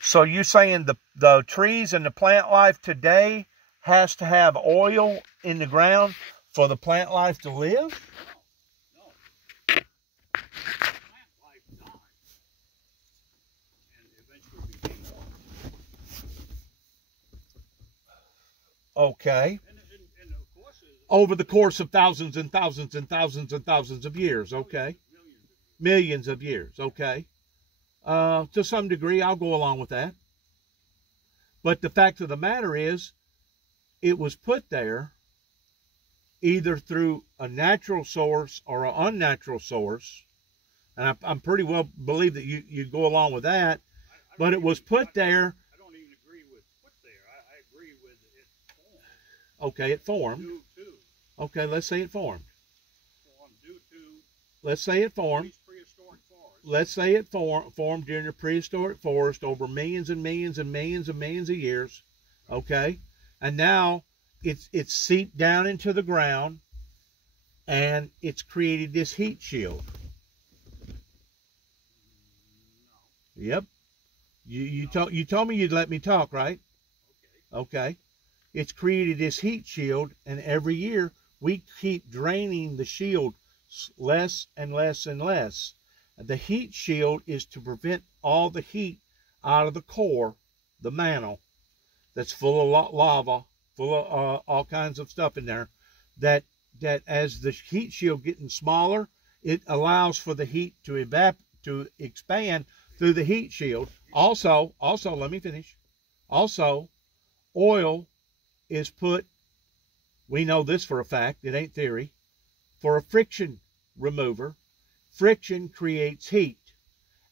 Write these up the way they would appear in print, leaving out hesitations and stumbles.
So you saying the trees and the plant life today has to have oil in the ground for the plant life to live? No. Plant life died and eventually became oil. Okay. And of course, over the course of thousands and thousands and thousands and thousands of years. Okay. Millions of years. Okay. To some degree, I'll go along with that. But the fact of the matter is, it was put there either through a natural source or an unnatural source. And I'm pretty well believe that you go along with that. But it was put there. I don't even agree with put there. I agree with it formed. Okay, it formed. Due to. Okay, let's say it formed. Formed due to. Let's say it formed. Prehistoric forest. Let's say it formed during the prehistoric forest over millions and millions and millions and millions of years. Okay, and now it's seeped down into the ground, and it's created this heat shield. No. Yep. You told me you'd let me talk, right? Okay. It's created this heat shield, and every year we keep draining the shield less and less and less. The heat shield is to prevent all the heat out of the core, the mantle, that's full of lava, full of all kinds of stuff in there, that as the heat shield getting smaller, it allows for the heat to expand through the heat shield. Also, let me finish. Also, oil is put, we know this for a fact, it ain't theory, for a friction remover. Friction creates heat.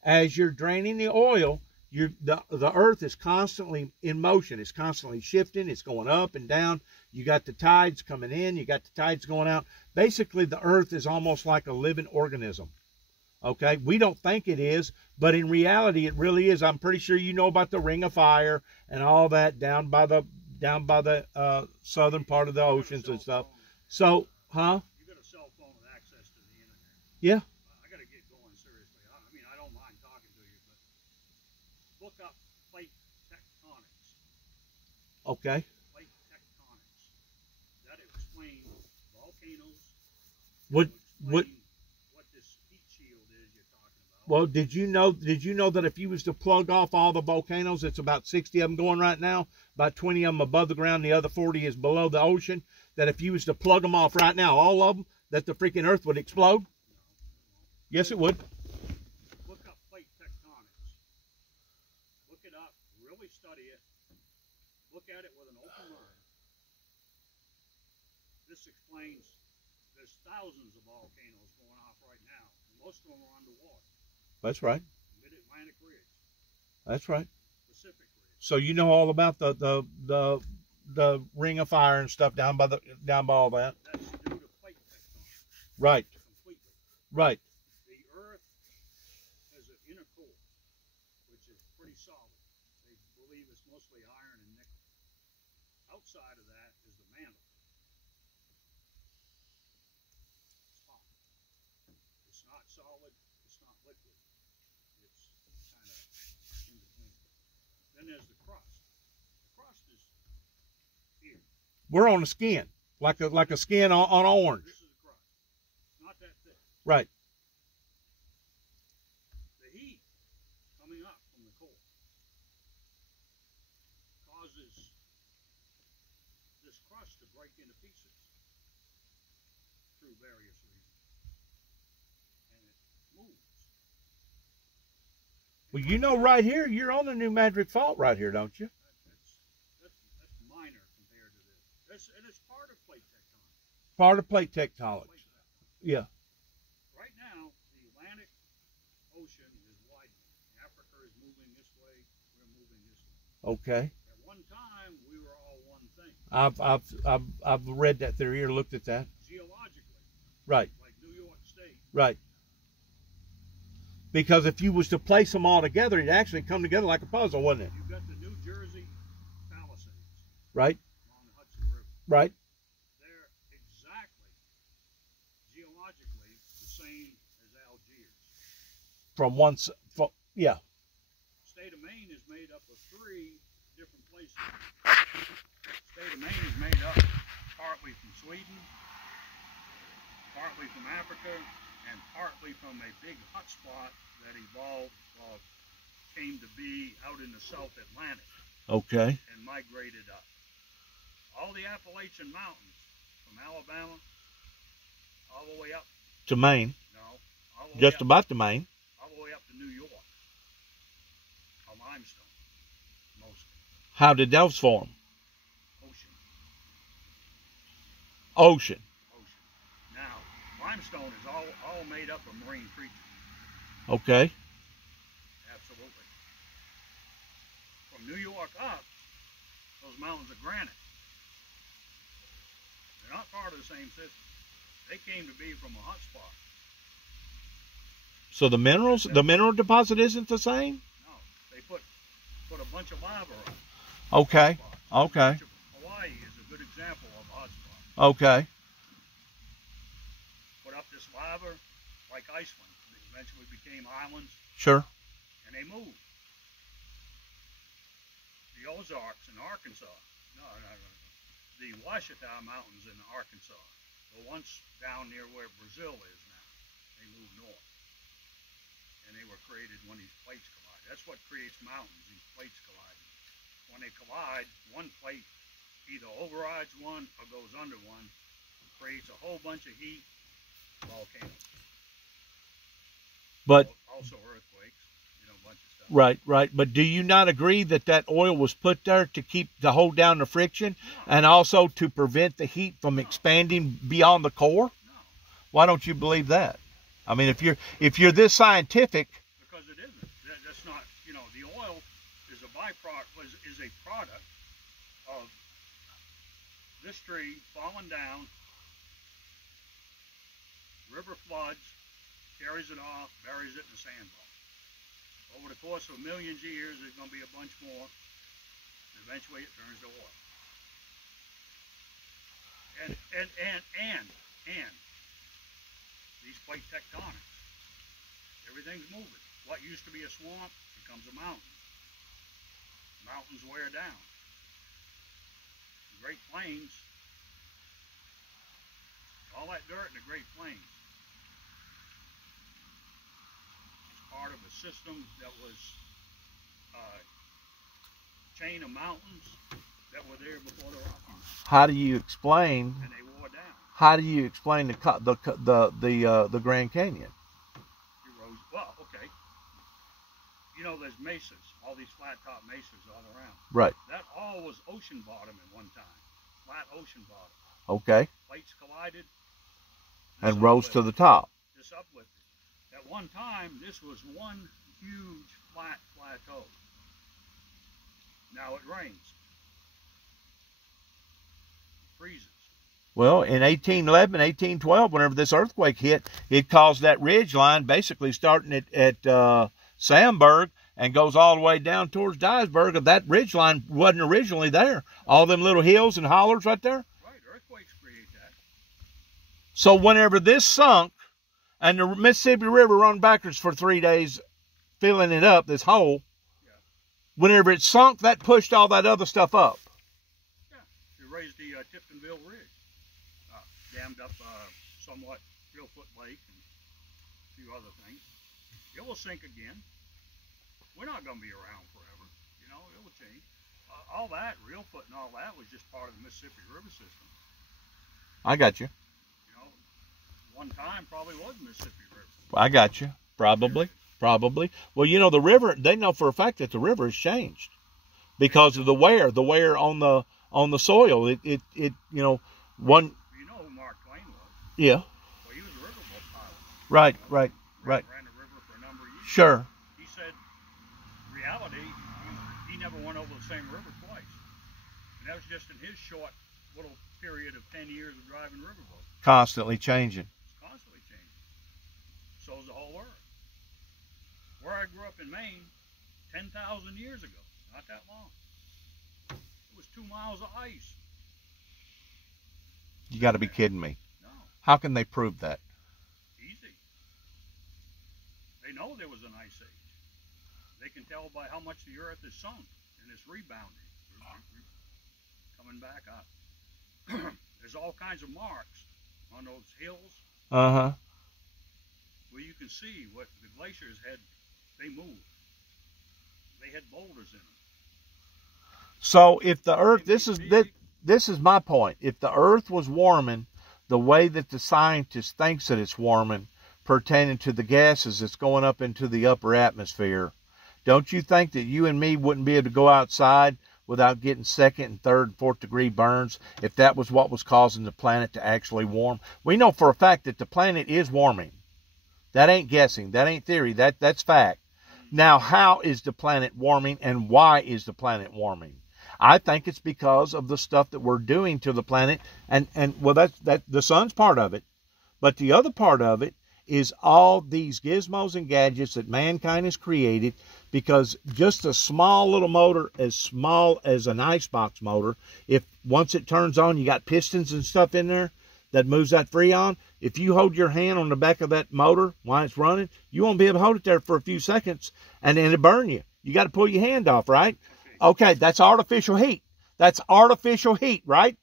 As you're draining the oil, the earth is constantly in motion. It's constantly shifting. It's going up and down. You got the tides coming in. You got the tides going out. Basically, the earth is almost like a living organism. Okay, we don't think it is, but in reality, it really is. I'm pretty sure you know about the Ring of Fire and all that down by the southern part of the oceans and stuff. So, huh? You got a cell phone with access to the internet. Yeah. I got to get going seriously. I mean, I don't mind talking to you, but look up plate tectonics. Okay. Plate tectonics. That explains volcanoes. What this heat shield is you're talking about. Well, did you know that if you was to plug off all the volcanoes, it's about 60 of them going right now, about 20 of them above the ground, the other 40 is below the ocean, that if you was to plug them off right now, all of them, that the freaking earth would explode? No. Yes, it would. Look up plate tectonics. Look it up. Really study it. Look at it with an open mind. This explains there's thousands of volcanoes going off right now. Most of them are underwater. That's right. Mid-Atlantic Ridge. That's right. Pacific Ridge. So you know all about the Ring of Fire and stuff down by all that. That's due to plate tectonics. Right. Completely. Right. The Earth has an inner core, which is pretty solid. They believe it's mostly iron and nickel. Outside of that is the mantle. It's hot. It's not solid. It's not liquid. It's kind of in between. Then there's the crust. The crust is here. We're on the skin, like a skin on orange. This is the crust. It's not that thick. Right. The heat coming up from the core causes this crust to break into pieces through various reasons. And it moves. Well, you know, right here, you're on the New Madrid Fault right here, don't you? That's minor compared to this. And it's part of plate tectonics. Part of plate tectonics. Yeah. Right now, the Atlantic Ocean is widening. Africa is moving this way. We're moving this way. Okay. At one time, we were all one thing. I've read that theory or looked at that. Geologically. Right. Like New York State. Right. Because if you was to place them all together, it'd actually come together like a puzzle, wouldn't it? You've got the New Jersey Palisades. Right. Along the Hudson River. Right. They're exactly geologically the same as Algiers. From yeah. State of Maine is made up of 3 different places. The state of Maine is made up partly from Sweden, partly from Africa, and partly from a big hotspot that evolved, came to be out in the South Atlantic Okay. and migrated up. All the Appalachian Mountains, from Alabama all the way up, To Maine. no, all the way Just up, about to Maine. all the way up to New York, are limestone, mostly. How did those form? Ocean. Ocean. Now, limestone is all made up of marine creatures. Okay. Absolutely. From New York up, those mountains are granite. They're not part of the same system. They came to be from a hot spot. So the mineral deposit isn't the same? No, they put a bunch of lava on. Okay. Okay. Hawaii is a good example of a hot spot. Okay. Put up this lava, like Iceland. They eventually became islands, Sure. and they moved. The Ozarks in Arkansas, the Ouachita Mountains in Arkansas, were once down near where Brazil is now. They moved north, and they were created when these plates collide. That's what creates mountains, these plates colliding. When they collide, one plate either overrides one or goes under one, creates a whole bunch of heat, volcanoes. But Also earthquakes, a bunch of stuff. right. But do you not agree that oil was put there to hold down the friction and also to prevent the heat from expanding beyond the core? No, Why don't you believe that? I mean, if you're this scientific, because it isn't. That's not, the oil is a byproduct, is a product of this tree falling down, river floods, carries it off, buries it in the sandbar. Over the course of millions of years, there's going to be a bunch more. And eventually, it turns to oil. And these plate tectonics, everything's moving. What used to be a swamp becomes a mountain. Mountains wear down. The Great Plains, all that dirt in the Great Plains, part of a system that was a chain of mountains that were there before the Rockies, how do you explain? and they wore down. How do you explain the Grand Canyon? Erosion. Well, okay. There's mesas, all these flat top mesas all around. Right. That all was ocean bottom at one time, flat ocean bottom. Okay. Plates collided And rose to the top. This uplifted. At one time, this was one huge flat plateau. Now it rains. It freezes. Well, in 1811, 1812, whenever this earthquake hit, it caused that ridge line basically starting at Sandburg and goes all the way down towards Dyersburg. That ridge line wasn't originally there. All them little hills and hollers right there. Right, earthquakes create that. So whenever this sunk and the Mississippi River run backwards for 3 days, filling it up, this hole, Yeah. whenever it sunk, that pushed all that other stuff up. Yeah, it raised the Tiptonville Ridge, dammed up somewhat Reelfoot Lake and a few other things. It will sink again. We're not going to be around forever. It will change. All that, Reelfoot and all that, was just part of the Mississippi River system. I got you. One time probably was Mississippi River. I got you. Probably. Well, the river, they know for a fact that the river has changed because of the wear on the soil. One. You know who Mark Twain was? Yeah. Well, he was a riverboat pilot. Right. Ran the river for a number of years. Sure. He said, reality, he never went over the same river twice. And that was just in his short little period of 10 years of driving riverboats. Constantly changing. Constantly changing. So is the whole earth. Where I grew up in Maine, 10,000 years ago, not that long, it was 2 miles of ice. You got to be kidding me. No, How can they prove that? easy. They know there was an ice age. They can tell by how much the earth is sunk and it's rebounding, coming back up. There's all kinds of marks on those hills Uh-huh. where you can see what the glaciers had. They moved. They had boulders in them. So if the earth, this is my point. If the earth was warming the way that the scientist thinks that it's warming, pertaining to the gases that's going up into the upper atmosphere, don't you think that you and me wouldn't be able to go outside without getting second and third and fourth degree burns if that was what was causing the planet to actually warm? We know for a fact that the planet is warming. That ain't guessing. That ain't theory. That's fact. Now, how is the planet warming, and why is the planet warming? I think it's because of the stuff that we're doing to the planet, and well, that the sun's part of it, but the other part of it is all these gizmos and gadgets that mankind has created, because just a small little motor, as small as an icebox motor, if once it turns on, you got pistons and stuff in there that moves that freon. If you hold your hand on the back of that motor while it's running, you won't be able to hold it there for a few seconds, and then it'll burn you. You got to pull your hand off, right? Okay, that's artificial heat. That's artificial heat, right?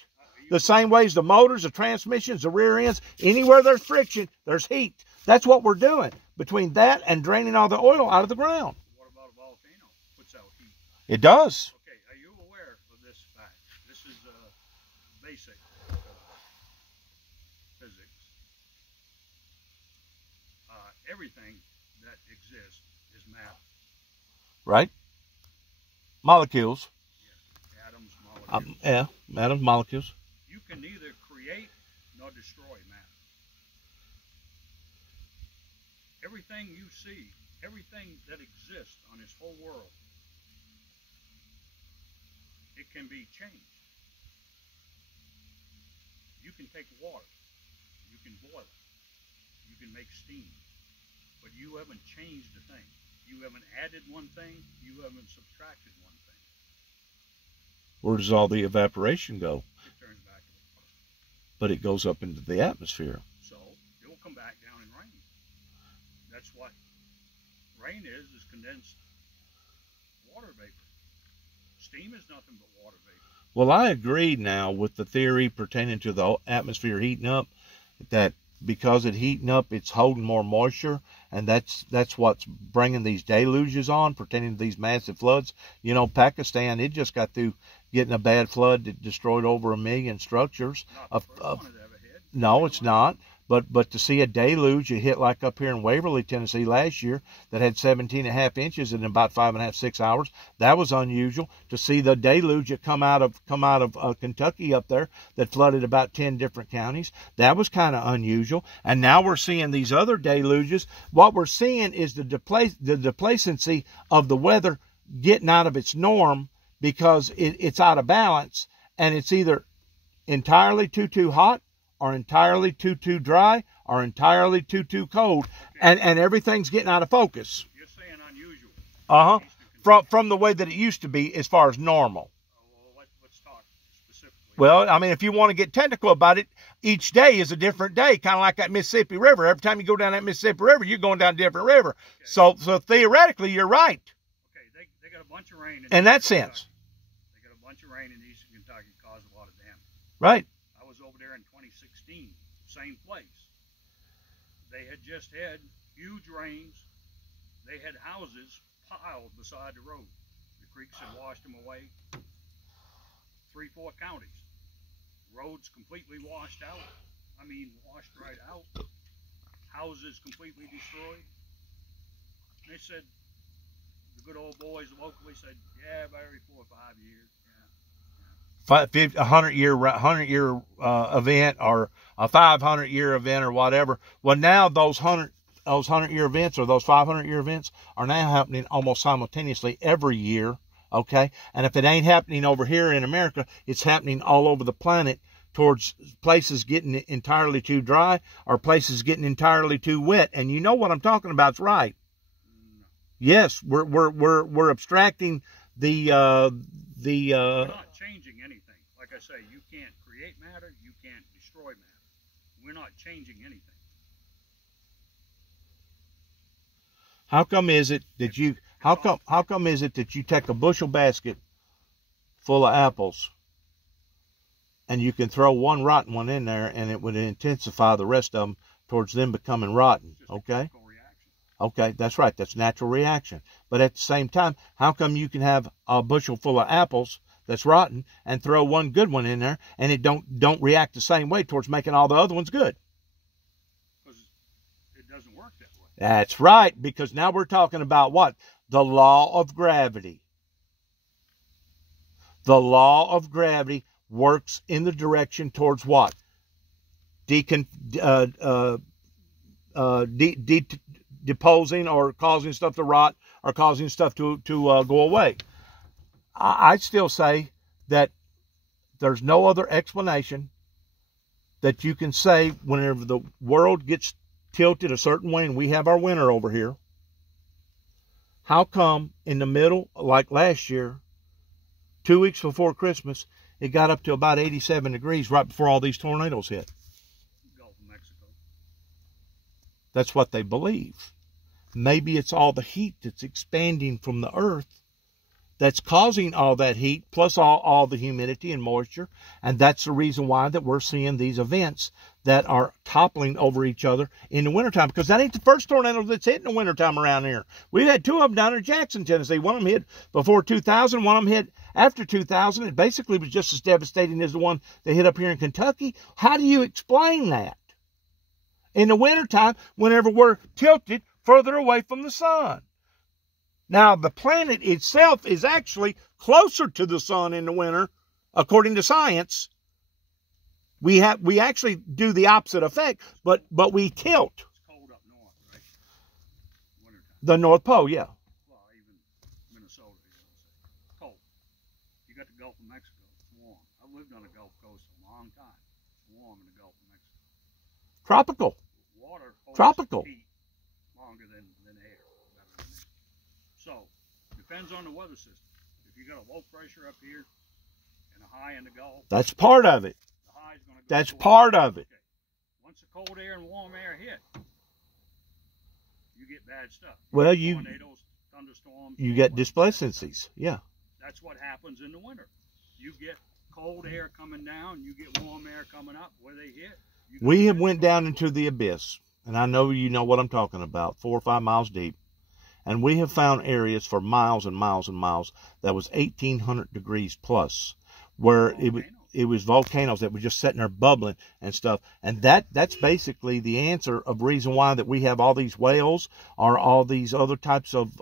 The same way as the motors, the transmissions, the rear ends, anywhere there's friction, there's heat. That's what we're doing between that and draining all the oil out of the ground. What about a volcano? Puts out heat. It does. Okay, are you aware of this fact? This is basic physics. Everything that exists is matter. Right? Molecules. Yeah. Atoms, molecules. Yeah, atoms, molecules. You can neither create nor destroy matter. Everything you see, everything that exists on this whole world, it can be changed. You can take water, you can boil it, you can make steam, but you haven't changed a thing. You haven't added one thing, you haven't subtracted one thing. Where does all the evaporation go? It turns back to water. But it goes up into the atmosphere. So it will come back down and rain. That's what rain is condensed water vapor. Steam is nothing but water vapor. Well, I agree now with the theory pertaining to the atmosphere heating up, that because it's heating up, it's holding more moisture, and that's what's bringing these deluges on, pertaining to these massive floods. You know, Pakistan, it just got through getting a bad flood that destroyed over 1 million structures. No, it's not. But to see a deluge, it hit like up here in Waverly, Tennessee last year, that had 17.5 inches in about 5.5, 6 hours. That was unusual. To see the deluge that come out of Kentucky up there that flooded about 10 different counties, that was kind of unusual. And now we're seeing these other deluges. What we're seeing is the displacency of the weather getting out of its norm, because it's out of balance, and it's either entirely too hot, or entirely too dry, or entirely too cold, and everything's getting out of focus. You're saying unusual. From the way that it used to be, as far as normal. Well, let's talk specifically. Well, I mean, if you want to get technical about it, each day is a different day, kind of like that Mississippi River. Every time you go down that Mississippi River, you're going down a different river. Okay. So theoretically, you're right. Okay, they got a bunch of rain in that sense. They got a bunch of rain in eastern Kentucky, caused a lot of damage. Right. I was over there in 2016, same place. They had just had huge rains. They had houses piled beside the road. The creeks had washed them away. 3-4 counties. Roads completely washed out. I mean, washed right out. Houses completely destroyed. They said, the good old boys locally said, yeah, about every 4 or 5 years. 100-year event, or a 500-year event, or whatever. Well, now those 100-year events, or those 500-year events, are now happening almost simultaneously every year. Okay, and if it ain't happening over here in America, it's happening all over the planet, towards places getting entirely too dry, or places getting entirely too wet. And you know what I'm talking about? It's right. Yes, we're abstracting the We're not changing anything. Like I say, you can't create matter, you can't destroy matter. We're not changing anything. How come is it that How come is it that you take a bushel basket full of apples and you can throw one rotten one in there and it would intensify the rest of them towards them becoming rotten? Okay? Okay, that's right. That's natural reaction. But at the same time, how come you can have a bushel full of apples that's rotten and throw one good one in there and it don't react the same way towards making all the other ones good? Because it doesn't work that way. That's right, because now we're talking about what? The law of gravity. The law of gravity works in the direction towards what? Deposing or causing stuff to rot or causing stuff to go away. I'd still say that there's no other explanation that you can say whenever the world gets tilted a certain way and we have our winter over here. How come in the middle, like last year, 2 weeks before Christmas, it got up to about 87 degrees right before all these tornadoes hit? Gulf of Mexico. That's what they believe. Maybe it's all the heat that's expanding from the earth that's causing all that heat, plus all the humidity and moisture. And that's the reason why that we're seeing these events that are toppling over each other in the wintertime. Because that ain't the first tornado that's hit in the wintertime around here. We've had two of them down in Jackson, Tennessee. One of them hit before 2000, one of them hit after 2000. It basically was just as devastating as the one that hit up here in Kentucky. How do you explain that? In the wintertime, whenever we're tilted further away from the sun. Now, the planet itself is actually closer to the sun in the winter, according to science. We actually do the opposite effect, but we tilt. It's cold up north, right? Wintertime. The North Pole, yeah. Well, even Minnesota, cold. You got the Gulf of Mexico, it's warm. I've lived on the Gulf Coast a long time. It's warm in the Gulf of Mexico. Tropical. Water holds Tropical. heat longer than air. So, depends on the weather system. If you got a low pressure up here and a high in the Gulf, That's part of it. the high is going to go That's to part of it. Okay. Once the cold air and warm air hit, you get bad stuff. Well, get tornadoes, thunderstorms. You get displacencies, yeah. That's what happens in the winter. You get cold air coming down, you get warm air coming up. Where they hit, We have went down into the abyss, and I know you know what I'm talking about, 4 or 5 miles deep. And we have found areas for miles and miles and miles that was 1,800 degrees plus, where it was volcanoes that were just sitting there bubbling and stuff. And that's basically the answer of reason why that we have all these whales or all these other types of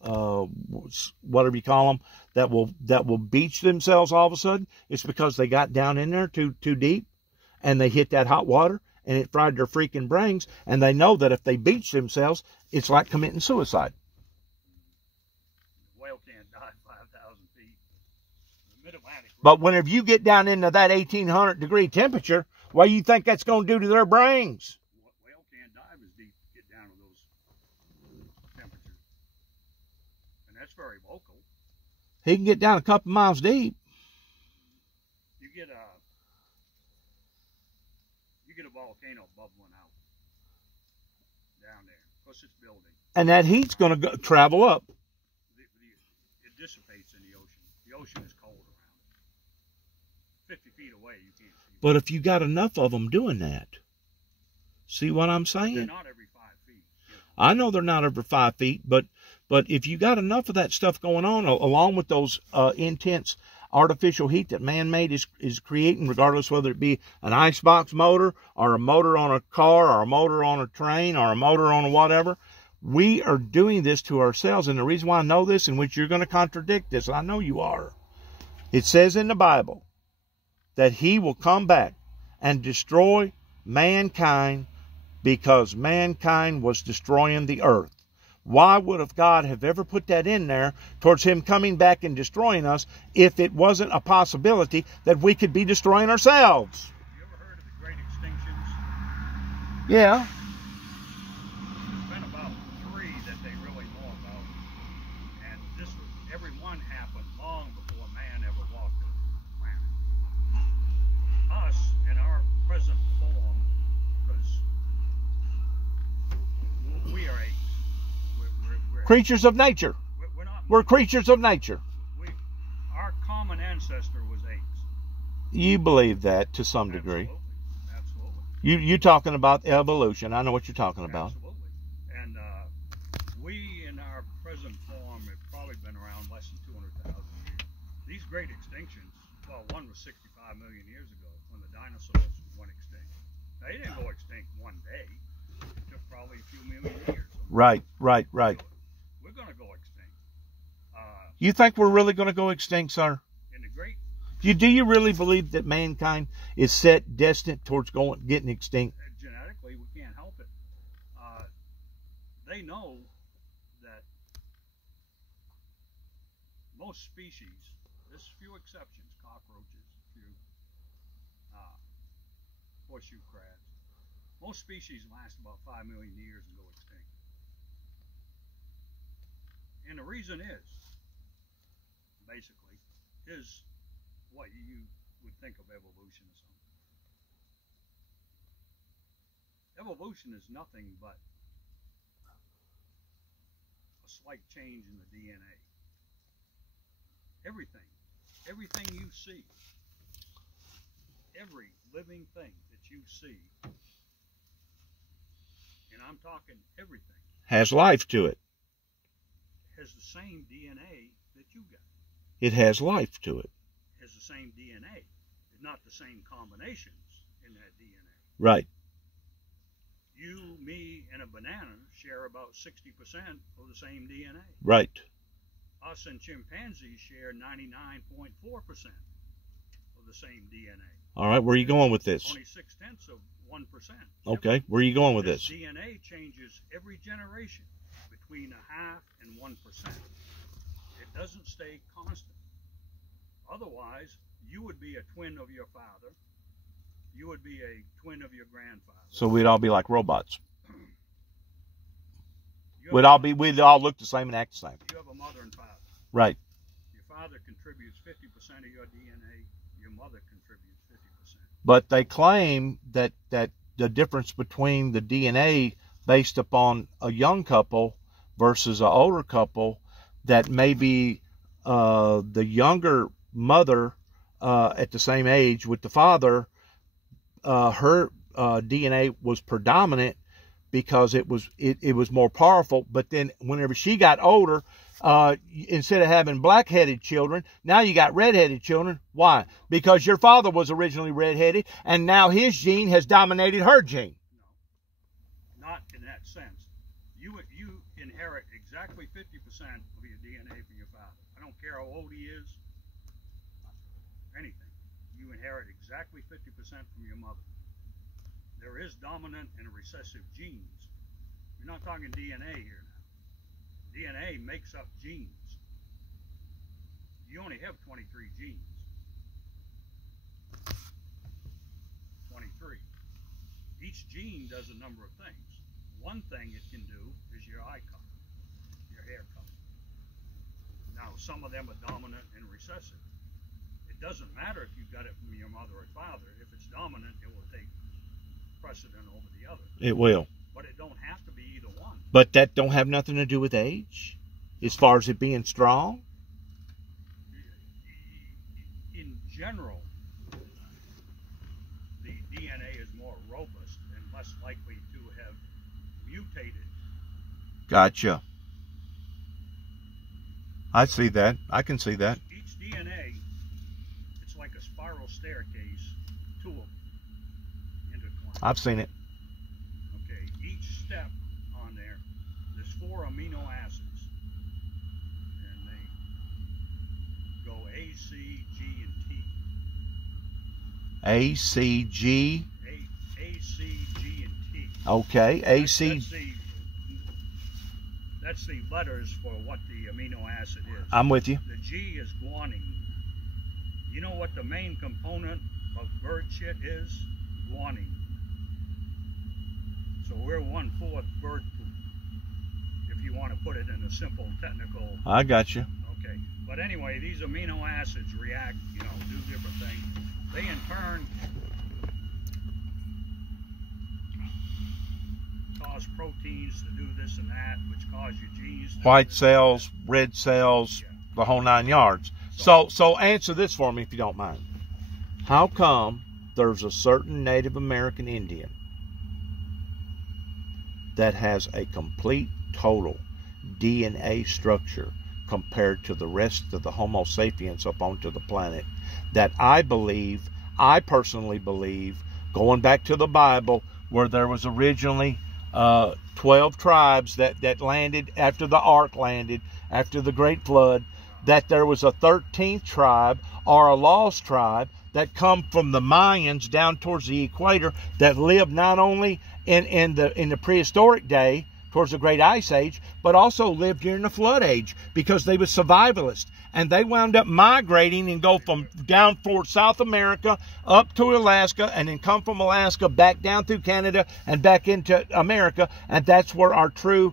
whatever you call them that will beach themselves all of a sudden. It's because they got down in there too deep, and they hit that hot water, and it fried their freaking brains, and they know that if they beach themselves, it's like committing suicide. The whale can't die 5,000 feet. The mid-Atlantic. But whenever you get down into that 1,800 degree temperature, what do you think that's going to do to their brains? Whale can't dive as deep to get down to those temperatures. And that's very local. He can get down a couple miles deep. You get a volcano bubbling out down there. Plus it's building. And that heat's going to travel up. It dissipates in the ocean. The ocean is cold around it. 50 feet away, you can't see. But if you got enough of them doing that, see what I'm saying? They're not every 5 feet. You know. I know they're not every 5 feet, but if you got enough of that stuff going on, along with those intense artificial heat that man-made is creating, regardless whether it be an icebox motor or a motor on a car or a motor on a train or a motor on a whatever, we are doing this to ourselves. And the reason why I know this, in which you're going to contradict this, and I know you are, it says in the Bible that he will come back and destroy mankind because mankind was destroying the earth. Why would have God have ever put that in there towards him coming back and destroying us if it wasn't a possibility that we could be destroying ourselves? You ever heard of the Great Extinctions? Yeah. There's been about 3 that they really know about. And every one happened long before man ever walked the planet. Us, in our present form, because we are apes. We're Creatures of nature. We're not. We're creatures of nature. Our common ancestor was apes. You believe that to some degree. Absolutely. You talking about evolution. I know what you're talking about. Absolutely. And we, in our present form, have probably been around less than 200,000 years. These great extinctions, well, one was 65 million years ago when the dinosaurs went extinct. They didn't go extinct one day. It took probably a few million years. Right. We're going to go extinct. You think we're really going to go extinct, sir? In the great... Do you really believe that mankind is set, destined towards getting extinct? Genetically, we can't help it. They know that most species, there's few exceptions, cockroaches, few horseshoe crabs. Most species last about 5 million years and go extinct. And the reason is, basically, is what you would think of evolution as something. Evolution is nothing but a slight change in the DNA. Everything you see, every living thing that you see, and I'm talking everything, has life to it. Has the same DNA that you got. It has life to it. Has the same DNA. It's not the same combinations in that DNA. Right. You, me, and a banana share about 60% of the same DNA. Right. Us and chimpanzees share 99.4% of the same DNA. All right, where are you going with this? Only 0.6 of 1%. Okay, where are you going with this? DNA changes every generation between 0.5% and 1%. It doesn't stay constant. Otherwise, you would be a twin of your father. You would be a twin of your grandfather. So we'd all be like robots. We'd all look the same and act the same. You have a mother and father. Right. Your father contributes 50% of your DNA. Your mother contributes 50%. But they claim that the difference between the DNA based upon a young couple versus an older couple, that maybe the younger mother at the same age with the father, her DNA was predominant because it was more powerful. But then whenever she got older, instead of having black-headed children, now you got red-headed children. Why? Because your father was originally red-headed, and now his gene has dominated her gene. No, not in that sense. You inherit exactly 50% of your DNA from your father. I don't care how old he is, anything. You inherit exactly 50% from your mother. There is dominant and recessive genes. You're not talking DNA here now. DNA makes up genes. You only have 23 genes. 23. Each gene does a number of things. One thing it can do is your eye color, your hair color. Now, some of them are dominant and recessive. It doesn't matter if you got it from your mother or father. If it's dominant, it will take precedent over the other. It will. But it don't have to be either one. But that don't have nothing to do with age, as far as it being strong? In general, the DNA is more robust and less likely to have mutated. Gotcha. I see that. I can see that. Each DNA, it's like a spiral staircase, two of them intertwined. I've seen it. Okay, each step on there, there's 4 amino acids. And they go A, C, G, and T. A, C, G. A, C, G, and T. Okay, A, C. That's the letters for what the amino acid is. I'm with you. The G is guanine. You know what the main component of bird shit is? Guanine. So we're 1/4 bird poop, if you want to put it in a simple technical. I got you. Okay. But anyway, these amino acids react, do different things. They in turn cause proteins to do this and that, which cause your genes to White do this cells, red cells, and that. the whole 9 yards. So answer this for me if you don't mind. How come there's a certain Native American Indian that has a complete, total DNA structure compared to the rest of the Homo sapiens up onto the planet, that I personally believe, going back to the Bible, where there was originally 12 tribes that landed after the ark landed, after the great flood, that there was a 13th tribe or a lost tribe that come from the Mayans down towards the equator, that lived not only in the prehistoric day towards the Great Ice Age, but also lived during the Flood Age, because they were survivalists. And they wound up migrating and go from down for South America up to Alaska, and then come from Alaska back down through Canada and back into America. And that's where our true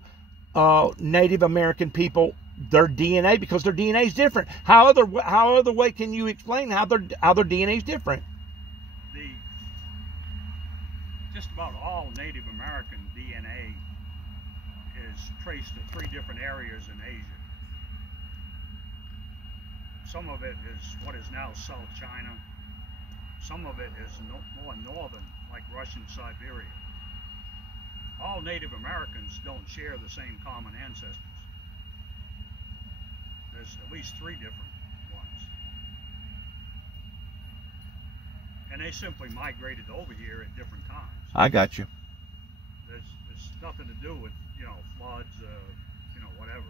Native American people, their DNA, because their DNA is different. How other way can you explain how their DNA is different? Just about all Native American DNA is traced to 3 different areas in Asia. Some of it is what is now South China. Some of it is more northern, like Russian Siberia. All Native Americans don't share the same common ancestors. There's at least 3 different ones. And they simply migrated over here at different times. I got you. There's nothing to do with, floods, whatever.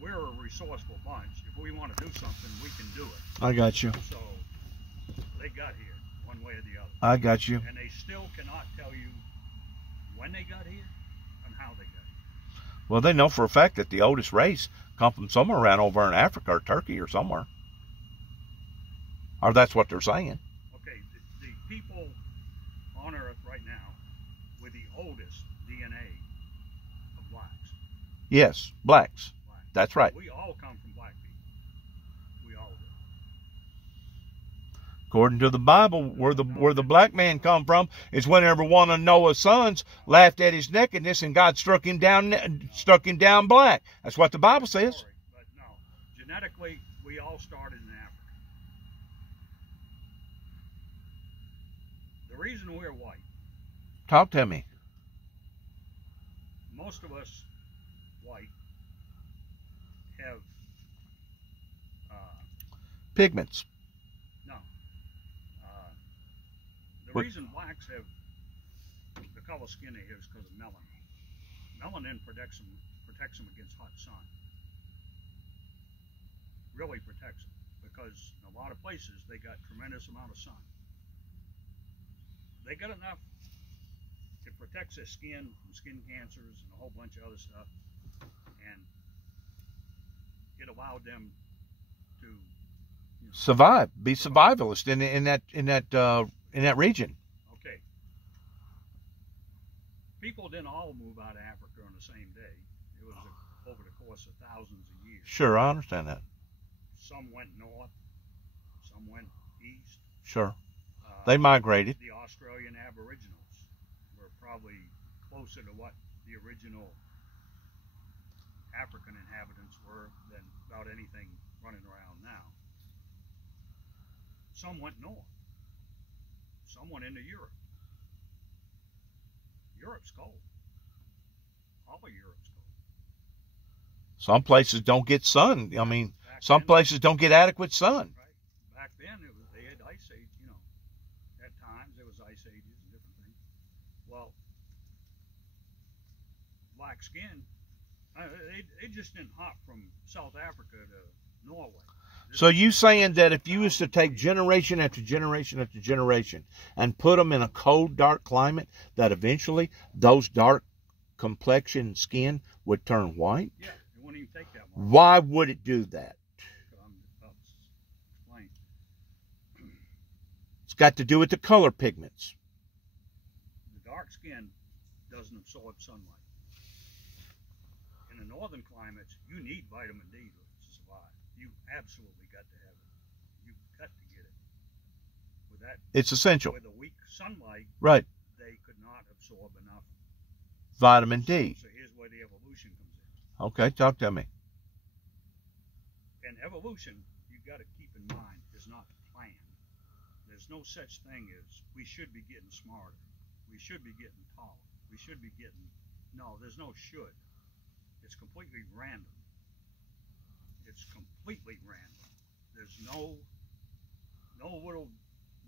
We're a resourceful bunch. If we want to do something, we can do it. I got you. So they got here one way or the other. I got you. And they still cannot tell you when they got here and how they got here. Well, they know for a fact that the oldest race come from somewhere around over in Africa or Turkey or somewhere. Or that's what they're saying. Okay, the people on Earth right now with the oldest DNA of blacks. Yes, blacks. That's right. We all come from black people. We all do. According to the Bible, where the black man come from is whenever one of Noah's sons laughed at his nakedness and God struck him down black. That's what the Bible says. But no, genetically, we all started in Africa. The reason we're white. Talk to me. Most of us white have pigments. No. The reason blacks have the color skin they have is because of melanin. Melanin protects them against hot sun. Really protects them, because in a lot of places they got tremendous amount of sun. They got enough. It protects their skin from skin cancers and a whole bunch of other stuff, and it allowed them to survive, be survivalist in that region. Okay. People didn't all move out of Africa on the same day. It was over the course of thousands of years. Sure, I understand that. Some went north, some went east. Sure. They migrated. The Australian Aboriginals were probably closer to what the original African inhabitants were than about anything running around now. Some went north. Some went into Europe. Europe's cold. All of Europe's cold. Some places don't get sun. I mean, some places don't get adequate sun. Right. Back then, they had ice age. At times there was ice ages and different things. Well, black skin, they just didn't hop from South Africa to Norway. So you saying that if you was to take generation after generation after generation and put them in a cold, dark climate, that eventually those dark complexion skin would turn white? Yeah, it wouldn't even take that long. Why would it do that? Explain. It's got to do with the color pigments. The dark skin doesn't absorb sunlight. In the northern climates, you need vitamin D to survive. You absolutely got to have it. You've got to get it. With that, it's essential. with a weak sunlight, right? They could not absorb enough Vitamin D. So here's where the evolution comes in. Okay, talk to me. And evolution, you've got to keep in mind, is not planned. There's no such thing as we should be getting smarter. We should be getting taller. We should be getting... No, there's no should. It's completely random. It's completely random. There's no little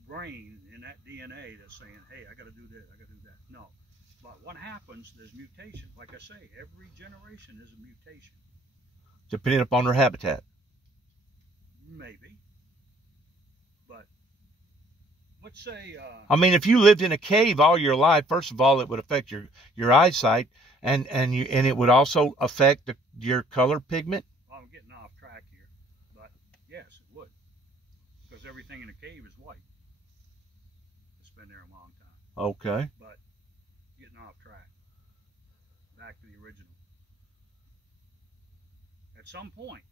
brain in that DNA that's saying, hey, I got to do this, I got to do that. No. But what happens, there's mutation. Like I say, every generation is a mutation. Depending upon their habitat. Maybe. But let's say... I mean, if you lived in a cave all your life, first of all, it would affect your eyesight, and it would also affect your color pigment. Well, I'm getting off track here. But yes, it would. Because everything in a cave is white. It's been there a long time. Okay. But getting off track. Back to the original. At some point,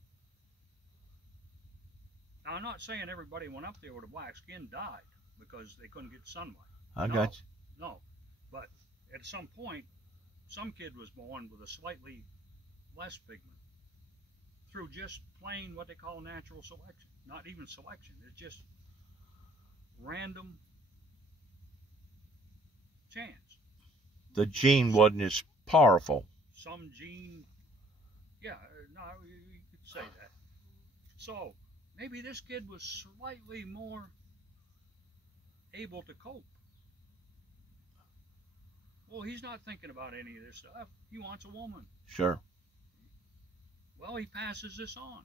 now I'm not saying everybody went up there with a black skin died because they couldn't get sunlight. I got you. No, but at some point, some kid was born with a slightly less pigment through just plain what they call natural selection. Not even selection, it's just random chance. The gene wasn't as powerful. Some gene, yeah, no, you could say that. So maybe this kid was slightly more able to cope. Well, he's not thinking about any of this stuff. He wants a woman. Sure. Well, he passes this on.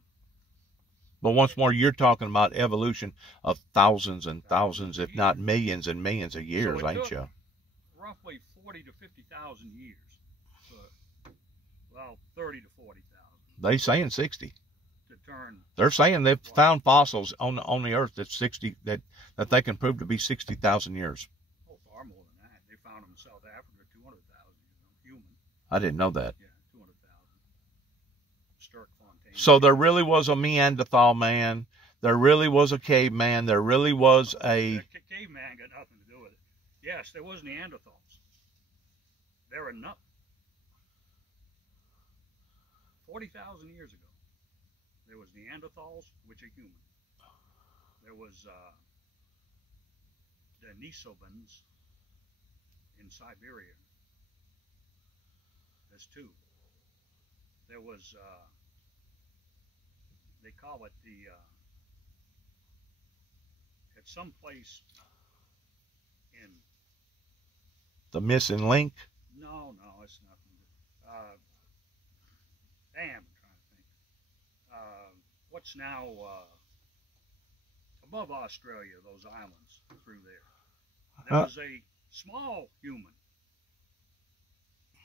But once more, you're talking about evolution of thousands and thousands, if not millions and millions of years, So it ain't took you? roughly 40 to 50,000 years. Well, 30 to 40,000 They saying 60. to turn. They're saying they've found fossils on the Earth that's 60 that they can prove to be 60,000 years. Oh, far more than that. They found them in South Africa, 200,000, human. I didn't know that. Yeah, 200,000. Sterkfontein. So there really was a Neanderthal man. There really was a caveman. There really was a... The caveman got nothing to do with it. Yes, there was Neanderthals. There are not. 40,000 years ago, there was Neanderthals, which are human. There was Denisovans in Siberia. There's two. There was, they call it the, at some place in... The missing link. No, it's nothing. Damn, I'm trying to think. What's now above Australia, those islands through there. There was a small human.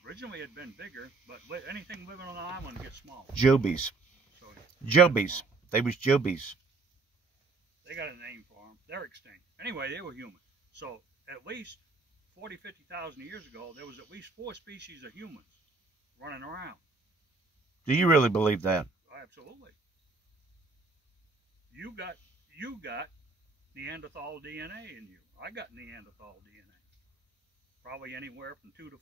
Originally it had been bigger, but anything living on the island gets smaller. Jobies. So Jobies. They was Jobies. they got a name for them. They're extinct. Anyway, they were human. So at least 40, 50,000 years ago, there was at least 4 species of humans running around. Do you really believe that? Absolutely. You got Neanderthal DNA in you. I got Neanderthal DNA. Probably anywhere from 2 to 5%.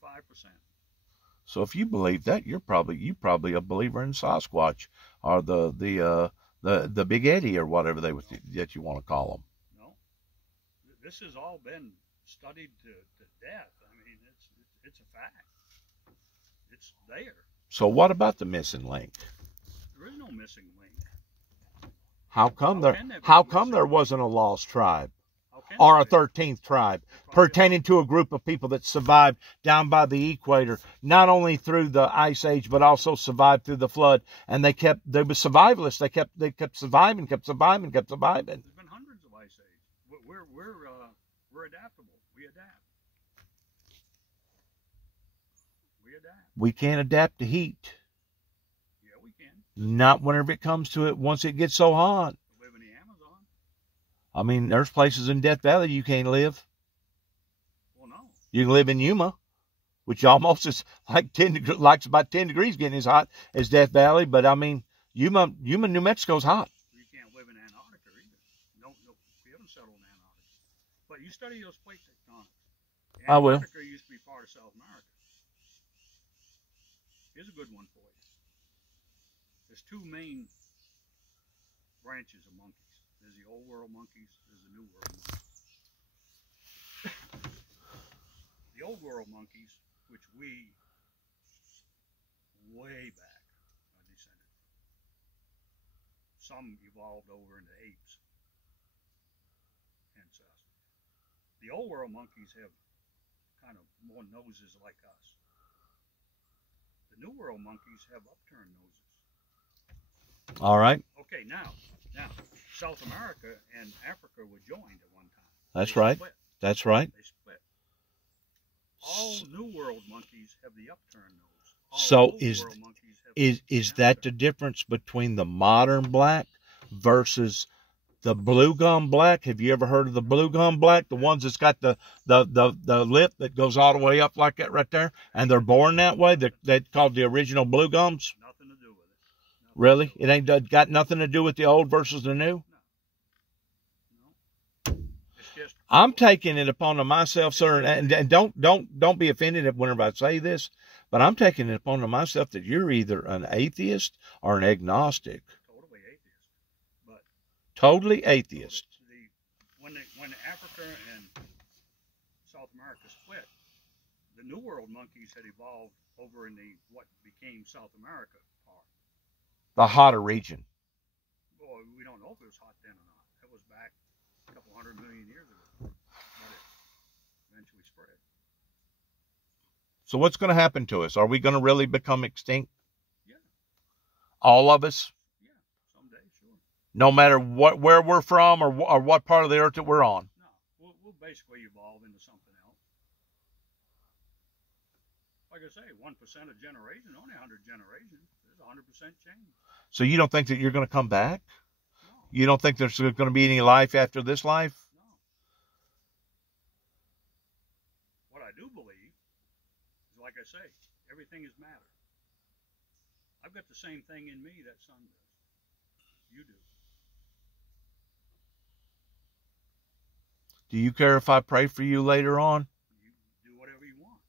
So if you believe that, you're probably a believer in Sasquatch or the Big Eddie or whatever that you want to call them. No, this has all been studied to death. I mean, it's a fact. It's there. So what about the missing link? There is no missing link. How come there wasn't a lost tribe How or can a there be? 13th tribe Probably pertaining to a group of people that survived down by the equator, not only through the ice age but also survived through the flood? And they were survivalists. They kept surviving. There's been hundreds of ice age. We're adaptable. We adapt. We can't adapt to heat. Yeah, we can. Not whenever it comes to it. Once it gets so hot. We live in the Amazon. I mean, there's places in Death Valley you can't live. Well, no. You can live in Yuma, which almost is like like about 10 degrees getting as hot as Death Valley. But I mean, Yuma, New Mexico's hot. You can't live in Antarctica either. No, we haven't settled in Antarctica. But you study those plate tectonics. I will. Antarctica used to be part of South America. Here's a good one for you. There's two main branches of monkeys. There's the old world monkeys, there's the new world monkeys. The old world monkeys, which we way back are descended from. Some evolved over into apes, hence us. The old world monkeys have kind of more noses like us. The new world monkeys have upturned noses. All right. Okay, now, South America and Africa were joined at one time. That's They right. split. That's right. They split. All New World monkeys have the upturned nose. All So Old is World monkeys have is that the difference between the modern black versus the blue gum black? Have you ever heard of the blue gum black? The ones that's got the lip that goes all the way up like that right there, and they're born that way. They're called the original blue gums. nothing to do with it. Really, it ain't got nothing to do with the old versus the new. No. It's just I'm taking it upon myself, sir, and don't be offended whenever I say this, but I'm taking it upon myself that you're either an atheist or an agnostic. totally atheist. But Totally atheist. when Africa and South America split, the New World monkeys had evolved over in the what became South America part. The hotter region. Well, we don't know if it was hot then or not. That was back a couple 100 million years ago. But it eventually spread. So what's going to happen to us? Are we going to really become extinct? Yeah. All of us? Yeah, someday, sure. No matter where we're from or what part of the earth that we're on? No, we'll basically evolve into something else. Like I say, 1% a generation, only 100 generations. There's 100% change. So you don't think that you're going to come back? No. You don't think there's going to be any life after this life? No. What I do believe is, like I say, everything is matter. I've got the same thing in me that sun does. You do. Do you care if I pray for you later on? You do whatever you want.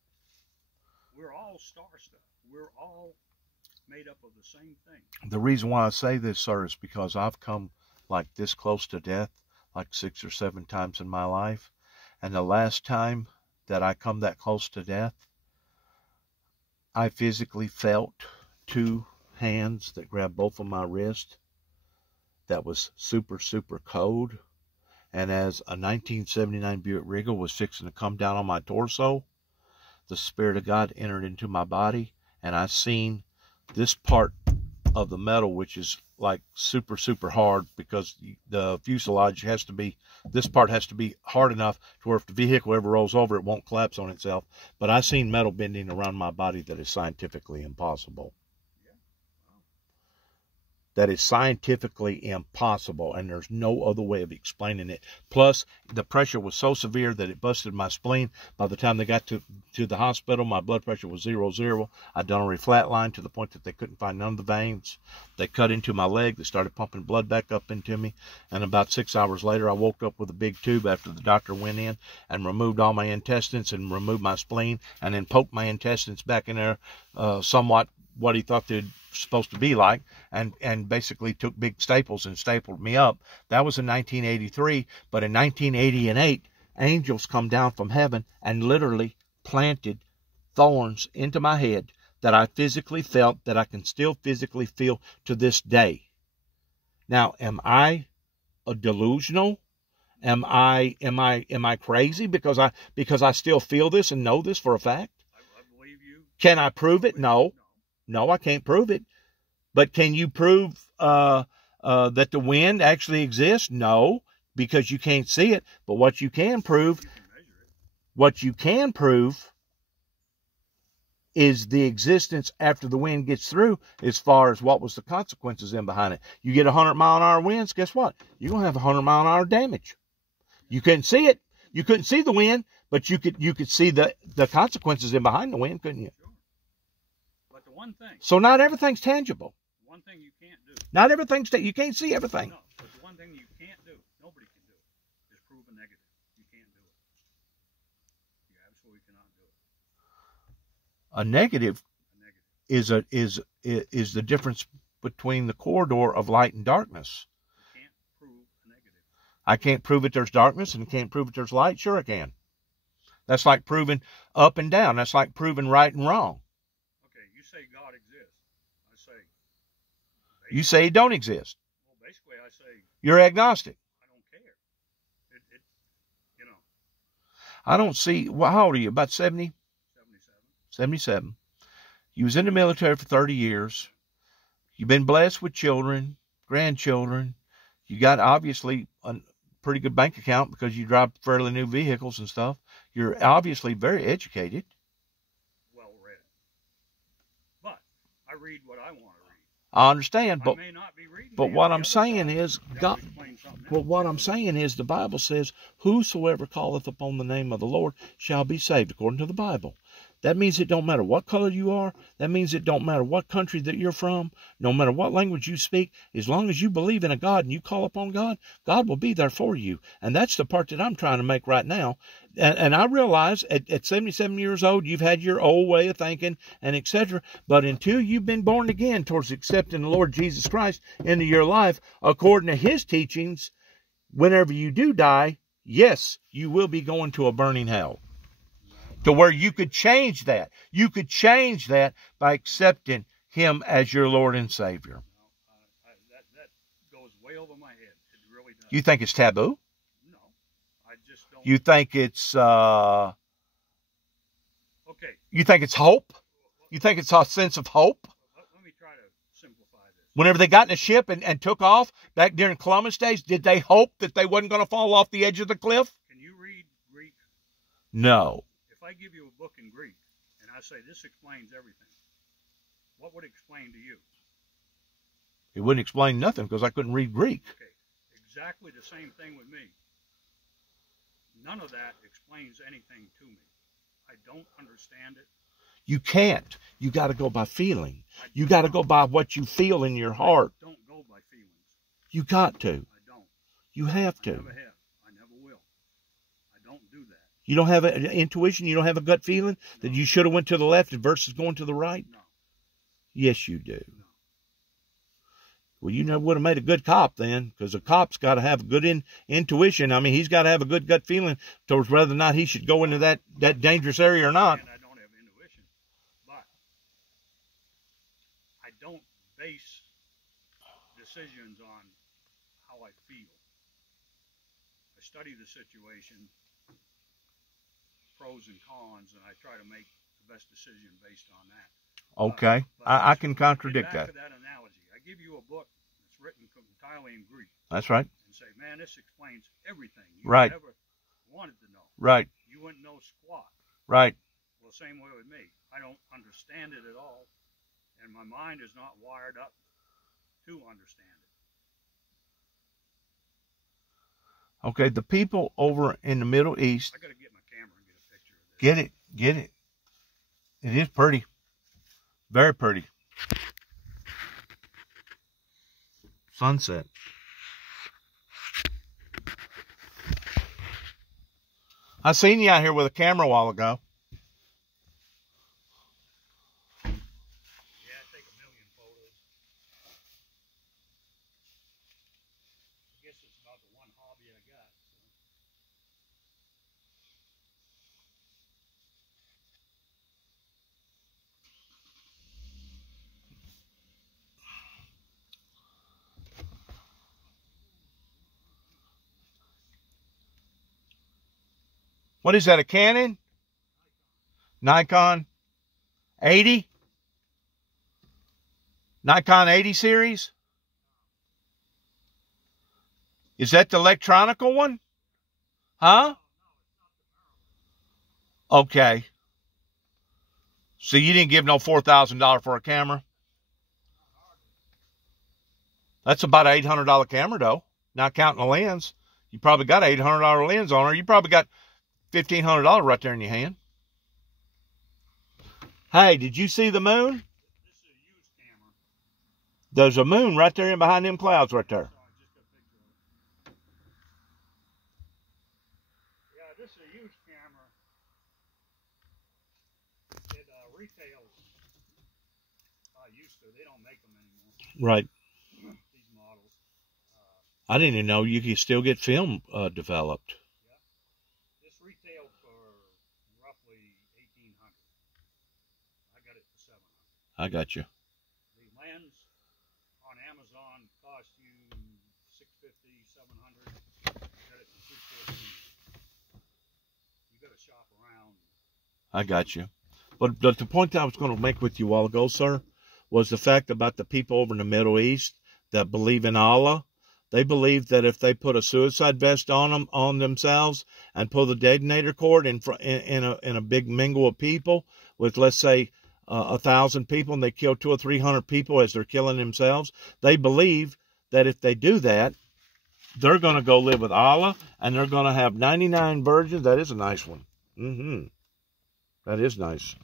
We're all star stuff. We're all made up of the same thing. The reason why I say this, sir, is because I've come like this close to death like 6 or 7 times in my life. And the last time that I come that close to death, I physically felt 2 hands that grabbed both of my wrists that was super, super cold. And as a 1979 Buick Regal was fixing to come down on my torso, the Spirit of God entered into my body, and I seen this part of the metal, which is like super, super hard, because the fuselage has to be, this part has to be hard enough to where if the vehicle ever rolls over, it won't collapse on itself. But I seen metal bending around my body that is scientifically impossible. That is scientifically impossible, and there's no other way of explaining it. Plus, the pressure was so severe that it busted my spleen. By the time they got to the hospital, my blood pressure was 0. I'd done a reflat line to the point that they couldn't find none of the veins. They cut into my leg. They started pumping blood back up into me. And about 6 hours later, I woke up with a big tube after the doctor went in and removed all my intestines and removed my spleen, and then poked my intestines back in there somewhat what he thought they'd supposed to be like, and basically took big staples and stapled me up. That was in 1983, but in 1988, angels come down from heaven and literally planted thorns into my head that I physically felt, that I can still physically feel to this day. Now, am I a delusional? Am I crazy because I still feel this and know this for a fact? I believe you. Can I prove it? No. No, I can't prove it. But can you prove that the wind actually exists? No, because you can't see it. But what you can prove, is the existence after the wind gets through, as far as what was the consequences in behind it. You get 100-mile-an-hour winds, guess what? You're going to have 100-mile-an-hour damage. You couldn't see it. You couldn't see the wind, but you could see the consequences in behind the wind, couldn't you? One thing. So not everything's tangible. One thing you can't do. Not everything's you can't see everything. No, but the one thing you can't do, nobody can do, is prove a negative. You can't do it. You absolutely cannot do it. A negative. A negative. is the difference between the corridor of light and darkness. You can't prove a negative. I can't prove that there's darkness and can't prove that there's light. Sure I can. That's like proving up and down. That's like proving right and wrong. Okay, you say God exists. I say. You say he don't exist. Well, basically, I say You're agnostic. I don't care. You know. I don't see. Well, how old are you? About 70? 77. 77. You was in the military for 30 years. You've been blessed with children, grandchildren. You got obviously a pretty good bank account because you drive fairly new vehicles and stuff. You're obviously very educated. Well read. But I read what I want to read. I understand, but I may not be reading. But what I'm saying is, God. Well, what I'm saying is, the Bible says, "Whosoever calleth upon the name of the Lord shall be saved," according to the Bible. That means it don't matter what color you are. That means it don't matter what country that you're from. No matter what language you speak, as long as you believe in a God and you call upon God, God will be there for you. And that's the part that I'm trying to make right now. And I realize at 77 years old, you've had your old way of thinking and etc. But until you've been born again towards accepting the Lord Jesus Christ into your life, according to his teachings, whenever you do die, yes, you will be going to a burning hell. To where you could change that. You could change that by accepting him as your Lord and Savior. That goes way over my head. It really does. You think it's taboo? No. I just don't. You think it's Okay. You think it's hope? You think it's a sense of hope? Let me try to simplify this. Whenever they got in a ship and took off back during Columbus days, did they hope that they wasn't going to fall off the edge of the cliff? Can you read Greek? No. If I give you a book in Greek and I say this explains everything, what would it explain to you? It wouldn't explain nothing because I couldn't read Greek. Okay, exactly the same thing with me. None of that explains anything to me. I don't understand it. You can't. You got to go by feeling. You got to go by what you feel in your heart. I don't go by feelings. You got to. I don't. You have to. I never have. I never will. I don't do that. You don't have an intuition? You don't have a gut feeling that you should have went to the left versus going to the right? No. Yes, you do. No. Well, you never would have made a good cop then, because a cop's got to have a good intuition. I mean, he's got to have a good gut feeling towards whether or not he should go into that dangerous area or not. And I don't have intuition, but I don't base decisions on how I feel. I study the situation, pros and cons, and I try to make the best decision based on that. Okay, But I can contradict back that. to that analogy. I give you a book that's written entirely in Greek That's right. and say, man, this explains everything you Right. ever wanted to know. Right, You wouldn't know squat. right. Well, same way with me. I don't understand it at all, and my mind is not wired up to understand it. Okay, the people over in the Middle East, I got to get my camera and get a picture of this. get it. It is pretty. Very pretty. Sunset. I seen you out here with a camera a while ago. Yeah, I take 1,000,000 photos. I guess it's about the one hobby I got. So. What is that, a Canon? Nikon 80? Nikon 80 series? Is that the electronical one? Huh? Okay. So you didn't give no $4,000 for a camera? That's about an $800 camera, though. Not counting the lens. You probably got an $800 lens on her. You probably got $1,500 right there in your hand. Hey, did you see the moon? This is a used camera. There's a moon right there in behind them clouds right there. So I just got a picture of it. Yeah, this is a used camera. It retails Right. These models. I didn't even know you could still get film developed. This retailed for roughly $1,800. I got it for $700. I got you. The lens on Amazon cost you $650, $700. I got it for $250. You got to shop around. I got you. But the point I was going to make with you a while ago, sir, was the fact about the people over in the Middle East that believe in Allah. They believe that if they put a suicide vest on themselves and pull the detonator cord in a big mingle of people with, let's say, 1,000 people, and they kill 200 or 300 people as they're killing themselves, they believe that if they do that, they're going to go live with Allah, and they're going to have 99 virgins. That is a nice one. That is nice.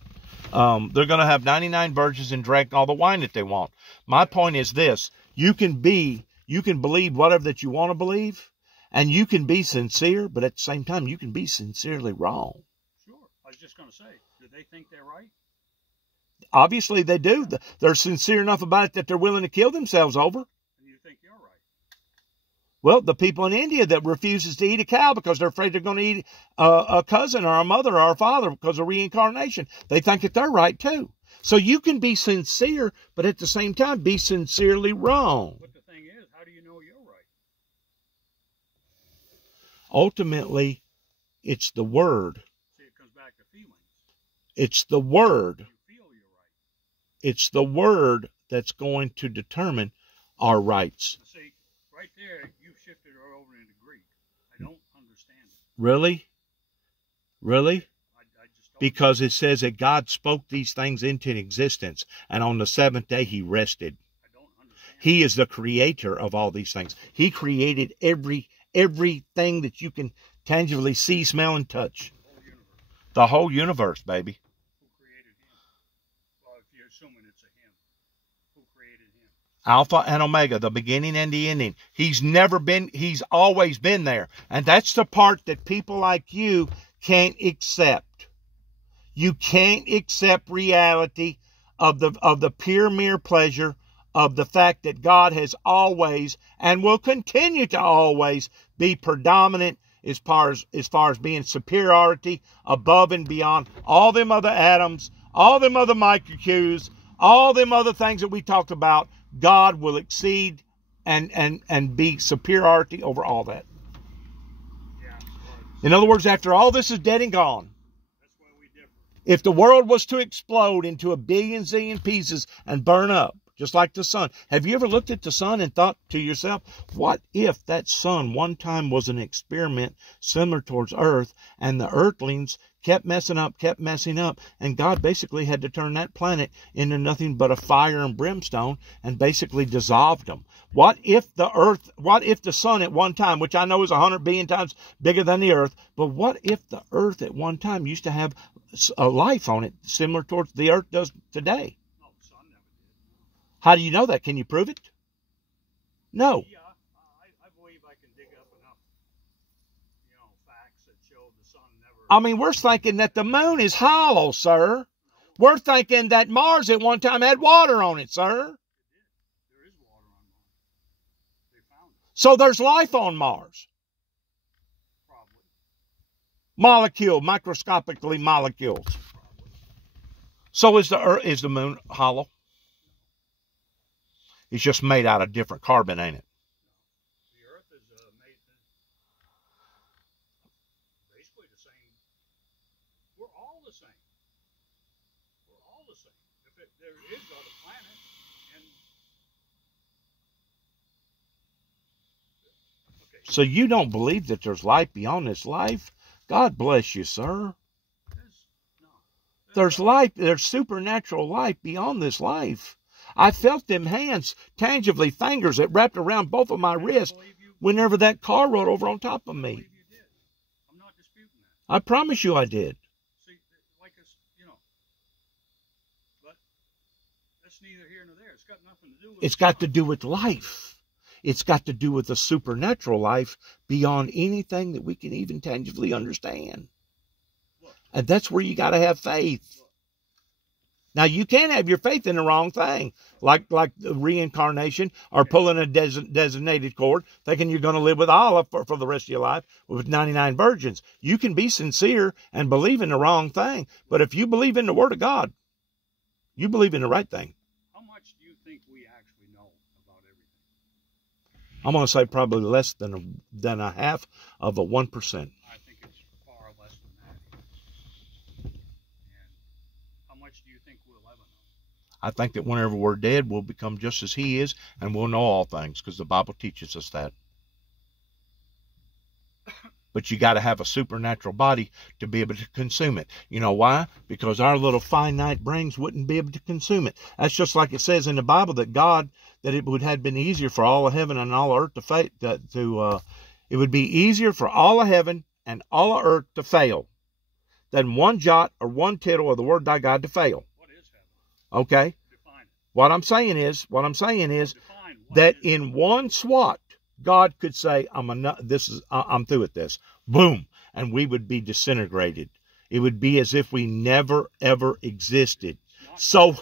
They're going to have 99 virgins and drink all the wine that they want. My point is this: you can believe whatever that you want to believe, and you can be sincere, but at the same time, you can be sincerely wrong. Sure. I was just going to say, do they think they're right? Obviously, they do. They're sincere enough about it that they're willing to kill themselves over. And you think you're right? Well, the people in India that refuses to eat a cow because they're afraid they're going to eat a cousin or a mother or a father because of reincarnation, they think that they're right too. So you can be sincere, but at the same time, be sincerely wrong. But the thing is, how do you know you're right? Ultimately, it's the word. See, it comes back to feelings. It's the word. You feel you're right. It's the word that's going to determine our rights. See, right there, you shifted her over into Greek. I don't understand it. Really? Really? I just don't. Because it says that God spoke these things into existence, and on the seventh day he rested. I don't understand. He is the creator of all these things. He created everything that you can tangibly see, smell, and touch. The whole universe, baby. Who created him? Well, if you're assuming it's a him, who created him? Alpha and Omega, the beginning and the ending. He's always been there. And that's the part that people like you can't accept. You can't accept reality of the pure mere pleasure of the fact that God has always and will continue to always be predominant as far as being superiority above and beyond all them other atoms, all them other microcues, all them other things that we talked about. God will exceed and be superiority over all that. Yeah. In other words, after all this is dead and gone, That's why we differ. if the world was to explode into a billion zillion pieces and burn up, just like the sun. Have you ever looked at the sun and thought to yourself, what if that sun one time was an experiment similar towards Earth, and the earthlings kept messing up, and God basically had to turn that planet into nothing but a fire and brimstone and basically dissolved them? What if the sun at one time, which I know is 100 billion times bigger than the Earth, but what if the Earth at one time used to have a life on it similar towards the Earth does today? No, the sun never did. How do you know that? Can you prove it? No. Yeah, I believe I can dig up enough, facts that show the sun never. I mean, we're thinking that the moon is hollow, sir. We're thinking that Mars at one time had water on it, sir. There is water on Mars. They found it, So there's life on Mars. probably. Microscopically molecules. Probably. So is the moon hollow? It's just made out of different carbon, ain't it? The Earth is made basically the same. We're all the same. We're all the same. There is other planets, and okay. So you don't believe that there's life beyond this life? God bless you, sir. There's life, there's supernatural life beyond this life. I felt them hands, tangibly, fingers that wrapped around both of my wrists whenever that car rode over on top of I me. believe you did. I'm not disputing that. I promise you I did. See, like us, but that's neither here nor there. It's got nothing to do with. It's got to do with life. It's got to do with the supernatural life beyond anything that we can even tangibly understand. Look, And that's where you got to have faith. Now, you can have your faith in the wrong thing, like the reincarnation or pulling a designated cord, thinking you're going to live with Allah for the rest of your life with 99 virgins. You can be sincere and believe in the wrong thing. But if you believe in the Word of God, you believe in the right thing. How much do you think we actually know about everything? I'm going to say probably less than a half of a 1%. I think it's far less than that. And how much do you think we'll ever know? I think that whenever we're dead, we'll become just as He is, and we'll know all things, because the Bible teaches us that. But you got to have a supernatural body to be able to consume it. You know why? Because our little finite brains wouldn't be able to consume it. That's just like it says in the Bible that it would have been easier for all of heaven and all of earth it would be easier for all of heaven and all of earth to fail than one jot or one tittle of the word thy God to fail. What is heaven? Okay? Define it. What I'm saying is that in one swat, God could say, I'm through with this. Boom. And we would be disintegrated. It would be as if we never, ever existed. So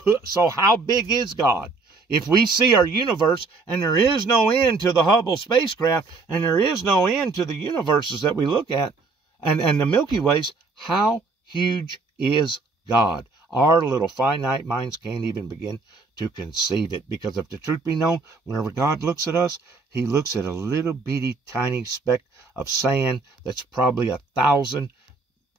how big is God? If we see our universe and there is no end to the Hubble spacecraft and there is no end to the universes that we look at and the Milky Ways, how huge is God? Our little finite minds can't even begin to conceive it, because if the truth be known, whenever God looks at us, He looks at a little bitty tiny speck of sand that's probably 1,000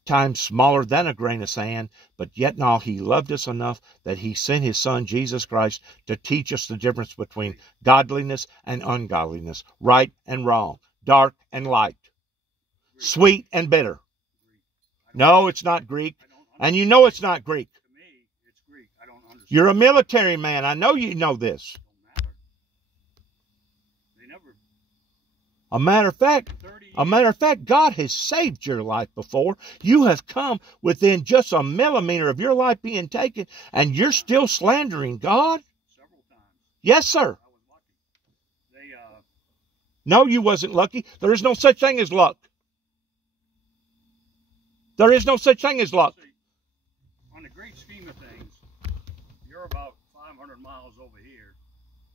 times smaller than a grain of sand, but yet and all He loved us enough that He sent His Son Jesus Christ to teach us the difference between godliness and ungodliness, right and wrong, dark and light, sweet and bitter. No, it's not Greek, and you know it's not Greek. You're a military man. I know you know this. A matter of fact, God has saved your life before. You have come within just a millimeter of your life being taken, and you're still slandering God? Several times. Yes, sir. I was lucky. No, you wasn't lucky. There is no such thing as luck. There is no such thing as luck. On the great scheme of things, you're about 500 miles over here,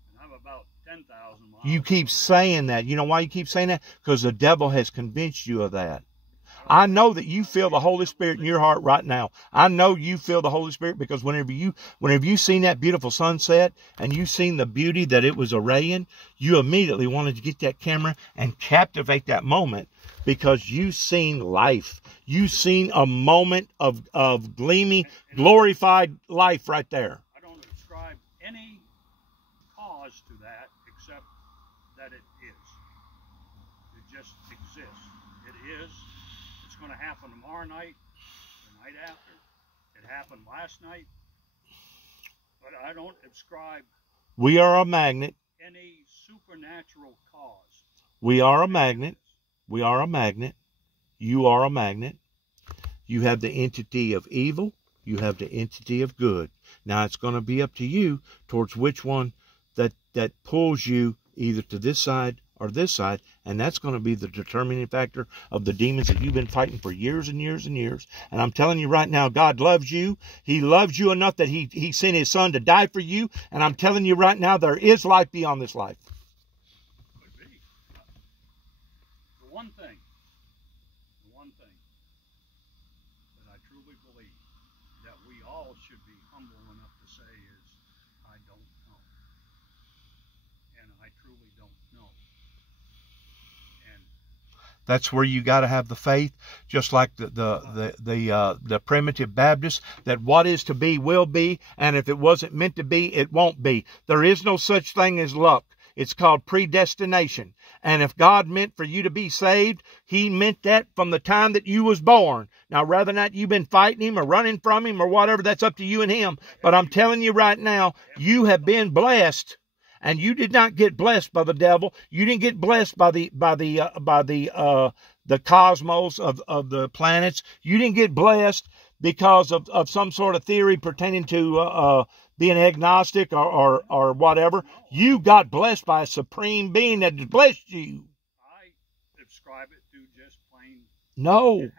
and I'm about 10,000 miles. You keep saying that. You know why you keep saying that? Because the devil has convinced you of that. I know that you feel the Holy Spirit in your heart right now. I know you feel the Holy Spirit, because whenever you seen that beautiful sunset and you seen the beauty that it was arraying, you immediately wanted to get that camera and captivate that moment, because you seen life. You seen a moment of gleaming, glorified life right there. I don't ascribe any cause to that except that it is. It just exists. It is. It's going to happen tomorrow night, the night after. It happened last night. But I don't ascribe We are a magnet. any supernatural cause. We are a magnet. We are a magnet. You are a magnet. You have the entity of evil. You have the entity of good. Now it's going to be up to you towards which one that pulls you either to this side or this side, and that's going to be the determining factor of the demons that you've been fighting for years and years and years. And I'm telling you right now, God loves you. He loves you enough that he sent His Son to die for you. And I'm telling you right now, there is life beyond this life. Could be. The one thing that I truly believe that we all should be humble enough to say is, I don't know. And I truly don't know. And That's where you got to have the faith, just like the primitive Baptists, that what is to be will be, and if it wasn't meant to be, it won't be. There is no such thing as luck. It's called predestination. And if God meant for you to be saved, He meant that from the time that you was born. Now, rather than that you've been fighting Him or running from Him or whatever, that's up to you and Him. But I'm telling you right now, you have been blessed. And you did not get blessed by the devil. You didn't get blessed by the cosmos of the planets. You didn't get blessed because of some sort of theory pertaining to being agnostic or whatever. You got blessed by a supreme being that blessed you. I ascribe it to just plain No, it happened.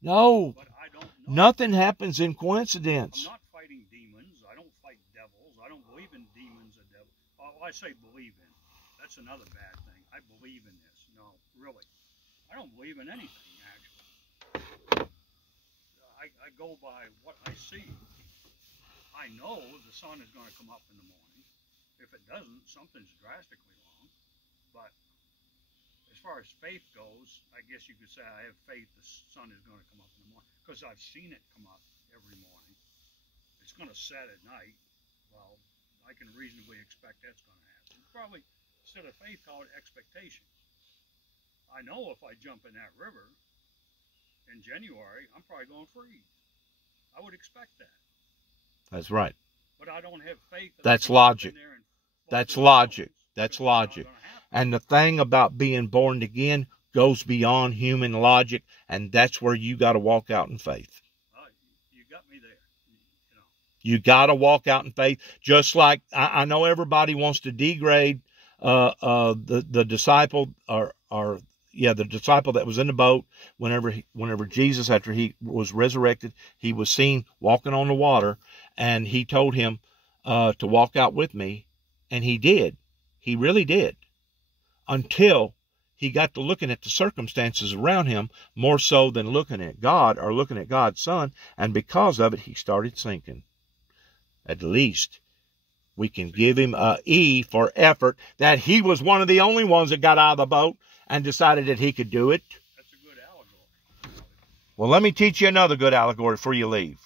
no, But I don't know. nothing happens in coincidence. I'm not fighting demons Well, I say believe in. That's another bad thing. I believe in this. No, really. I don't believe in anything, actually. I go by what I see. I know the sun is going to come up in the morning. If it doesn't, something's drastically wrong. But as far as faith goes, I guess you could say I have faith the sun is going to come up in the morning because I've seen it come up every morning. It's going to set at night. Well, I can reasonably expect that's going to happen. Probably, instead of faith, call it expectation. I know if I jump in that river in January, I'm probably going to freeze. I would expect that. That's right. But I don't have faith. That's logic. That's logic. That's logic. And the thing about being born again goes beyond human logic, and that's where you got to walk out in faith. You got me there. You got to walk out in faith. Just like I know everybody wants to degrade the disciple the disciple that was in the boat whenever Jesus, after he was resurrected, he was seen walking on the water, and he told him to walk out with me, and he did. He really did. Until he got to looking at the circumstances around him more so than looking at God or looking at God's Son, and because of it, he started sinking. At least we can give him an E for effort, that he was one of the only ones that got out of the boat and decided that he could do it. That's a good allegory. Well, let me teach you another good allegory before you leave.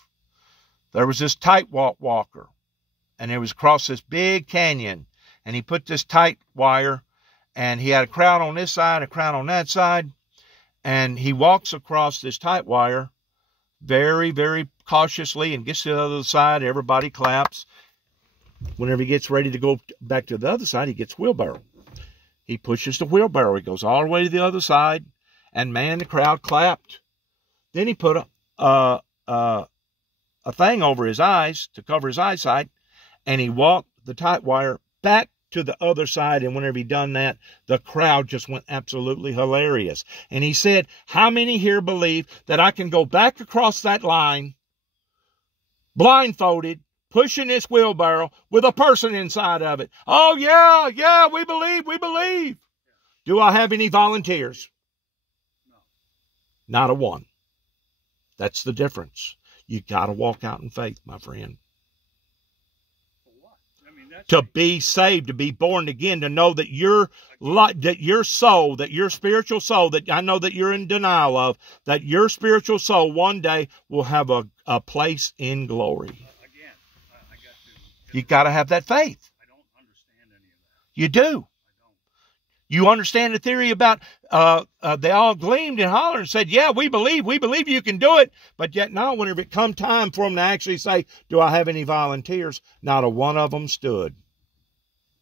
There was this tightrope walker, and it was across this big canyon, and he put this tight wire, and he had a crowd on this side, a crowd on that side, and he walks across this tight wire very, very cautiously and gets to the other side. Everybody claps. Whenever he gets ready to go back to the other side, he gets wheelbarrow. He pushes the wheelbarrow. He goes all the way to the other side, and man, the crowd clapped. Then he put a thing over his eyes to cover his eyesight, and he walked the tight wire back to the other side, and whenever he done that, the crowd just went absolutely hilarious. And he said, how many here believe that I can go back across that line, blindfolded, pushing this wheelbarrow with a person inside of it? Oh, yeah, we believe. Do I have any volunteers? No. Not a one. That's the difference. You got to walk out in faith, my friend. For what? I mean, that's to be saved, to be born again, to know that your soul, that your spiritual soul, that I know that you're in denial of, that your spiritual soul one day will have a place in glory. You got to have that faith. I don't understand any of that. You do. I don't. You understand the theory about they all gleamed and hollered and said, yeah, we believe you can do it. But yet now, whenever it come time for them to actually say, do I have any volunteers? Not a one of them stood.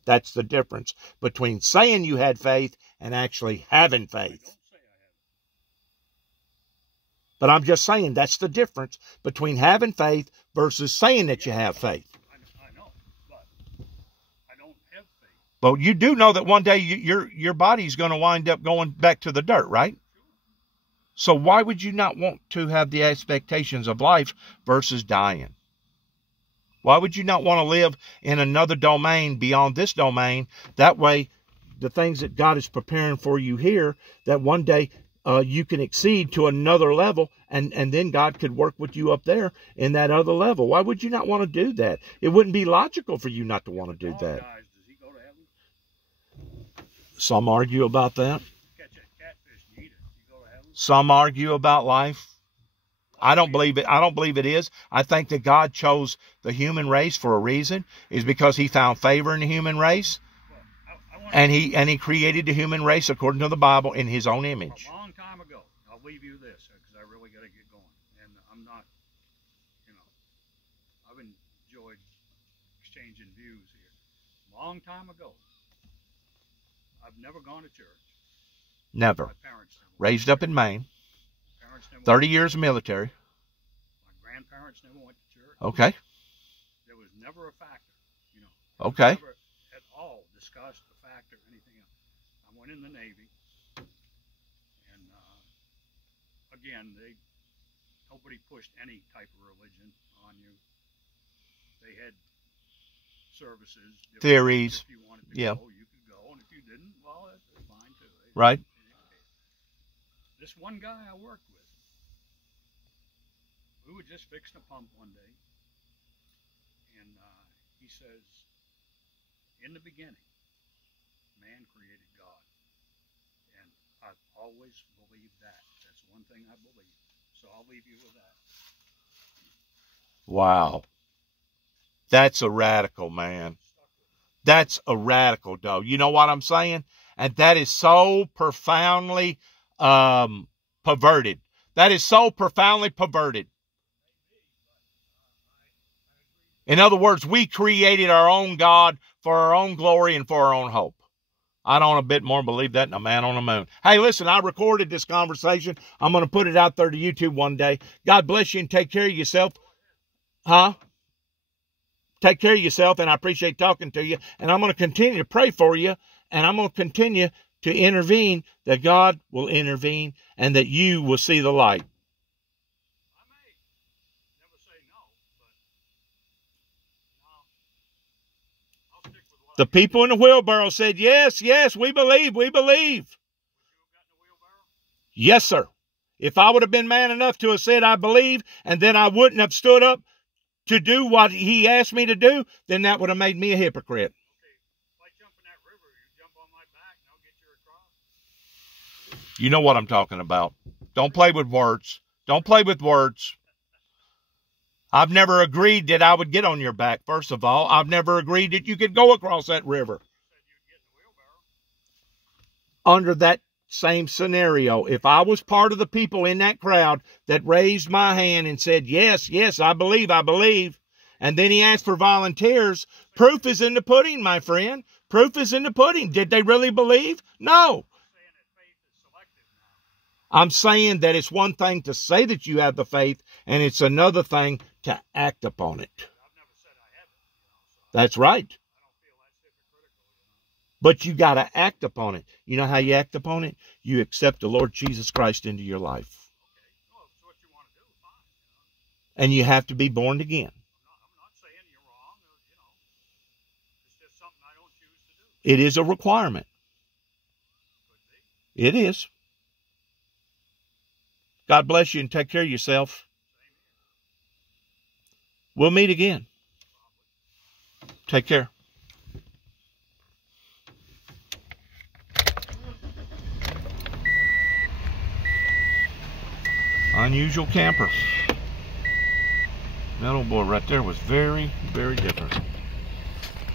That's the difference between saying you had faith and actually having faith. I don't say I have. But I'm just saying that's the difference between having faith versus saying that you have faith. I know, but I don't have faith. But you do know that one day your body's going to wind up going back to the dirt, right? So why would you not want to have the expectations of life versus dying? Why would you not want to live in another domain beyond this domain? That way, the things that God is preparing for you here, that one day you can exceed to another level, and then God could work with you up there in that other level. Why would you not want to do that? It wouldn't be logical for you not to want to do that. Does he go to heaven? Some argue about that. Catch that catfish and eat it. You go to heaven? Some argue about life. I don't believe it. I don't believe it is. I think that God chose the human race for a reason, is because he found favor in the human race. Well, And he created the human race according to the Bible in his own image. A long time ago, I'll leave you this because I really got to get going. And I'm not, I've enjoyed exchanging views here. Long time ago, I've never gone to church. Never. My parents never Raised up in Maine. Parents never 30 years of military. My grandparents never went to church. Okay. There was never a factor, Okay. Never at all discussed the factor, anything else. I went in the Navy, and again, nobody pushed any type of religion on you. They had services. Theories. If you wanted to Yeah. go, you could go, and if you didn't, well, that's fine too. Right. This one guy I worked with, we were just fixing a pump one day, and he says, in the beginning, man created God. And I've always believed that. That's one thing I believe. So I'll leave you with that. Wow. That's a radical, man. That's a radical, though. You know what I'm saying? And that is so profoundly perverted. That is so profoundly perverted. In other words, we created our own God for our own glory and for our own hope. I don't a bit more believe that than a man on the moon. Hey, listen, I recorded this conversation. I'm going to put it out there to YouTube one day. God bless you and take care of yourself. Huh? Take care of yourself, and I appreciate talking to you. And I'm going to continue to pray for you, and I'm going to continue to intervene, that God will intervene, and that you will see the light. I may never say no, but I'll stick with what The people in the wheelbarrow said, yes, yes, we believe, we believe. you got in the wheelbarrow. Yes, sir. If I would have been man enough to have said, I believe, and then I wouldn't have stood up to do what he asked me to do, then that would have made me a hypocrite. Okay, if I jump in that river, you jump on my back and I'll get you across. You know what I'm talking about. Don't play with words. Don't play with words. I've never agreed that I would get on your back, first of all. I've never agreed that you could go across that river. You said you'd get in the wheelbarrow. Under that same scenario, if I was part of the people in that crowd that raised my hand and said, yes, yes, I believe, and then he asked for volunteers, proof is in the pudding, my friend. Proof is in the pudding. Did they really believe? No. Saying that faith is selective now. I'm saying that it's one thing to say that you have the faith, and it's another thing to act upon it. I've never said I haven't, so That's right. I don't feel that's hypocritical, But you got to act upon it. You know how you act upon it? You accept the Lord Jesus Christ into your life. Okay, well, if it's what you want to do, fine. And you have to be born again. I'm not saying you're wrong, it's just something I don't choose to do. It is a requirement. Could be. It is. God bless you and take care of yourself. We'll meet again. Take care. Unusual camper. That old boy right there was very, very different.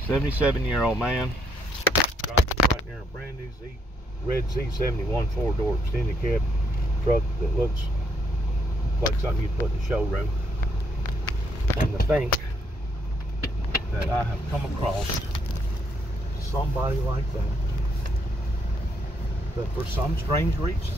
77-year-old man. Driving right near a brand new red Z71 four-door extended cab truck that looks like something you'd put in the showroom. And to think that I have come across somebody like that for some strange reason